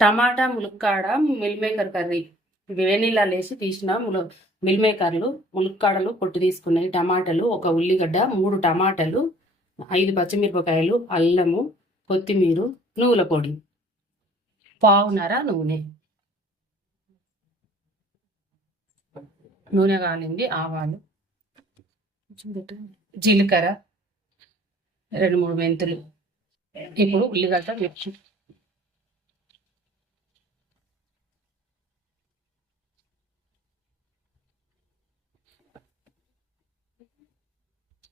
టమాటా ములక్కాడ meal maker curry వేణీలా వేసి తీసిన ముల మిల్ మేకర్లు ములక్కాడలు పొట్టు తీసుకున్నాయి టమాటాలు ఒక ఉల్లిగడ్డ మూడు టమాటాలు ఐదు పచ్చిమిరపకాయలు అల్లము కొత్తిమీర నువ్వుల పొడి. పావునర నూనె. నూనె కాలింది ఆవాలు. జీలకర్ర. రెండు మూడు మెంతులు. ఇప్పుడు ఉల్లిగడ్డ మిర్చి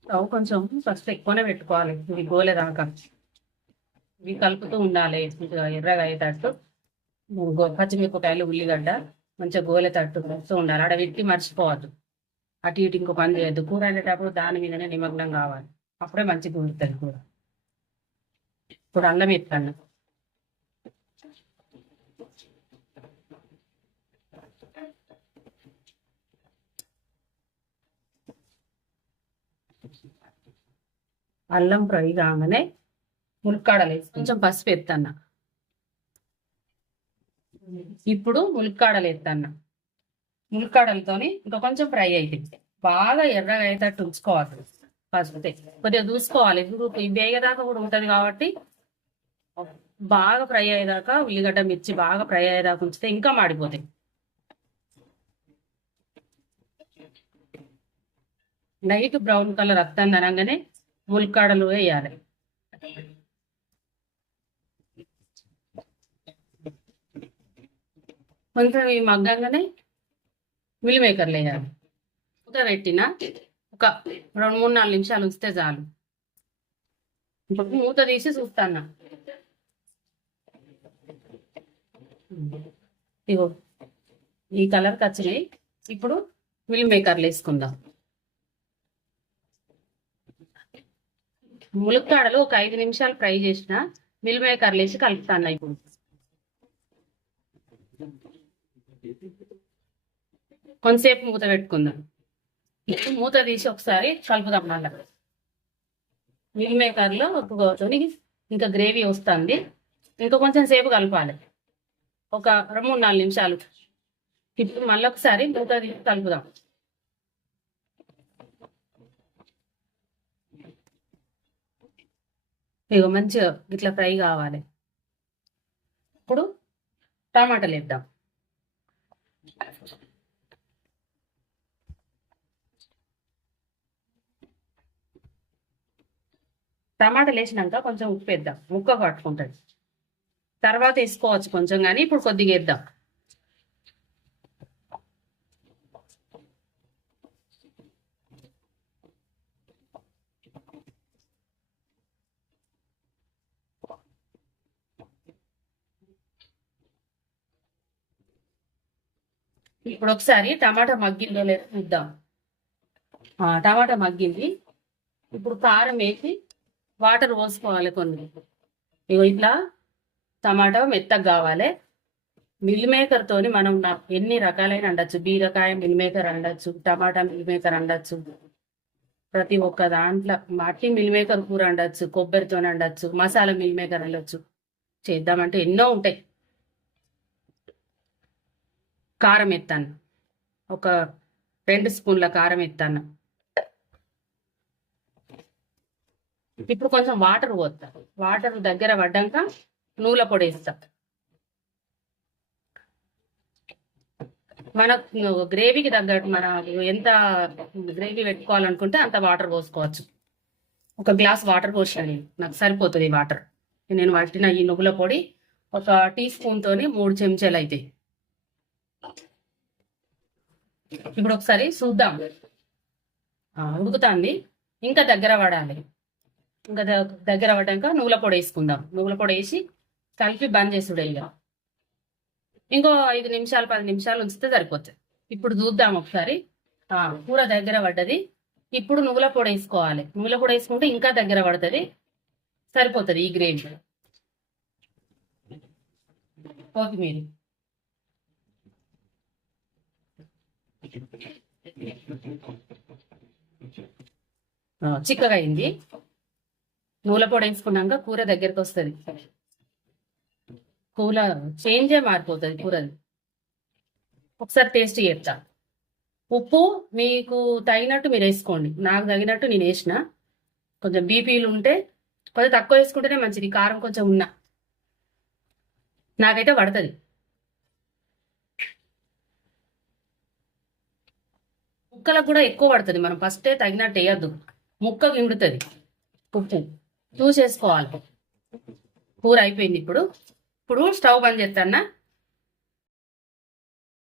స్టవ్ కొంచెం ఫస్ట్ ఎక్కువనే పెట్టుకోవాలి. ఇవి గోలేదాకా ఇవి కలుపుతూ ఉండాలి. ఎర్రగా అయ్యేటట్టు. పచ్చిమిరపకాయలు ఉల్లిగడ్డ మంచిగా గోలేటట్టు కలుపుతూ ఉండాలి. ఆడ పెట్టి మర్చిపోవద్దు. అటు ఇటు ఇంకో పని చేయొద్దు. కూర అనేటప్పుడు దాని మీదనే నిమగ్నం కావాలి. అప్పుడే మంచిగా ఉడుతుంది కూర. ఇప్పుడు అల్లం ఎత్తండి అల్లం ఫ్రై కాగానే ములక్కాడలు కొంచెం పసుపు ఎత్తన్న. ఇప్పుడు ములక్కాడలు ఎత్తన్న. ములక్కాడలతోని ఇంకా కొంచెం ఫ్రై అవుతుంది బాగా ఎర్రగా అయ్యేటట్టు ఉంచుకోవాలి. పసుపుతే కొద్దిగా చూసుకోవాలి వేగదాకా కూడా ఉంటది కాబట్టి బాగా ఫ్రై అయ్యేదాకా ఉల్లిగడ్డ మిర్చి బాగా ఫ్రై అయ్యేదాకా ఉంచితే ఇంకా మాడిపోతాయి. లైట్ బ్రౌన్ కలర్ వస్తుంది అనగానే ములక్కాడలు వేయాలి. కొంచెం ఈ మగ్గంగానే మిల్ మేకర్లు వేయాలి. మూత పెట్టిన ఒక రెండు మూడు నాలుగు నిమిషాలు ఉంచితే చాలు. మూత తీసి చూస్తాను ఇగో ఈ కలర్కి వచ్చినాయి. ఇప్పుడు మిల్ మేకర్లు వేసుకుందాం. ములక్కాడలు ఒక ఐదు నిమిషాలు ఫ్రై చేసిన మిల్ మేకర్లు వేసి కలుపుతాను ఇప్పుడు. కొంతసేపు మూత పెట్టుకుందాం. ఇప్పుడు మూత తీసి ఒకసారి కలుపుదాం మళ్ళా. మిల్ మేకర్లో తోని ఇంకా గ్రేవీ వస్తుంది. ఇంకా కొంచెం సేపు కలపాలి. ఒక రెండు మూడు నాలుగు నిమిషాలు. ఇప్పుడు మళ్ళీ ఒకసారి మూత తీసి కలుపుదాం. ఇగో మంచిగా ఇట్లా ఫ్రై కావాలి. ఇప్పుడు టమాటాలు వేద్దాం. టమాటాలు వేసినాక కొంచెం ఉప్పు వేద్దాం. ముక్క పట్టుకుంటుంది. తర్వాత వేసుకోవచ్చు కొంచెం కానీ ఇప్పుడు కొద్దిగా వేద్దాం. ఇప్పుడు ఒకసారి టమాటా మగ్గిందో లేదో చూద్దాం. టమాటా మగ్గింది. ఇప్పుడు కారం వేసి వాటర్ పోసుకోవాలి కొన్ని. ఇగో ఇట్లా టమాటా మెత్తగా కావాలి. మిల్ మేకర్తోని మనం ఎన్ని రకాలైన అండొచ్చు బీరకాయ మిల్ మేకర్ వండొచ్చు టమాటా మిల్ మేకర్ వండొచ్చు. ప్రతి ఒక్క దాంట్లో మట్టి మిల్ మేకర్ కూర అండొచ్చు కొబ్బరితో అండొచ్చు మసాలా మిల్ మేకర్ వండొచ్చు. చేద్దామంటే ఎన్నో ఉంటాయి. కారం ఎత్తాను. ఒక రెండు స్పూన్ల కారం ఎత్తాను. ఇప్పుడు కొంచెం వాటర్ పోతా వాటర్ దగ్గర పడ్డాక నూనె పొడి వేస్తా. మన గ్రేవీకి తగ్గట్టు మన ఎంత గ్రేవీ పెట్టుకోవాలనుకుంటే అంత వాటర్ పోసుకోవచ్చు. ఒక గ్లాస్ వాటర్ పోసాను నాకు సరిపోతుంది వాటర్. నేను పట్టిన ఈ నువ్వుల పొడి ఒక టీ స్పూన్ తోని మూడు చెంచాలు అవుతాయి ఇప్పుడు ఒకసారి చూద్దాం ఉడుకుతాంది ఇంకా దగ్గర పడాలి. ఇంకా దగ్గర పడ్డాక నువ్వుల పొడి వేసుకుందాం. నువ్వుల పొడి వేసి కలిపి బంద్ చేసుడే ఇక ఇంకో ఐదు నిమిషాలు పది నిమిషాలు ఉంచితే సరిపోతుంది. ఇప్పుడు చూద్దాం ఒకసారి. కూర దగ్గర పడ్డది. ఇప్పుడు నువ్వుల పొడి వేసుకోవాలి. నువ్వుల పొడి వేసుకుంటే ఇంకా దగ్గర పడుతుంది. సరిపోతుంది ఈ గ్రేవీ. కొత్తిమీర చిక్కగా అయింది నూనె పొడి వేసుకున్నాక కూర దగ్గరికి వస్తుంది. కూల చేంజే మారిపోతుంది కూరది. ఒకసారి టేస్ట్ చేస్తా. ఉప్పు మీకు తగినట్టు మీరు వేసుకోండి. నాకు తగినట్టు నేను వేసిన. కొంచెం బీపీలు ఉంటే కొంచెం తక్కువ వేసుకుంటేనే మంచిది. కారం కొంచెం ఉన్నా. నాకైతే పడుతుంది. ముక్కలకు కూడా ఎక్కువ పడుతుంది. మనం ఫస్టే తగినట్టు వేయద్దు. ముక్క విండుతుంది ఉప్పు. చూసేసుకోవాలి. కూర అయిపోయింది ఇప్పుడు. ఇప్పుడు స్టవ్ బంద్ చేస్తానా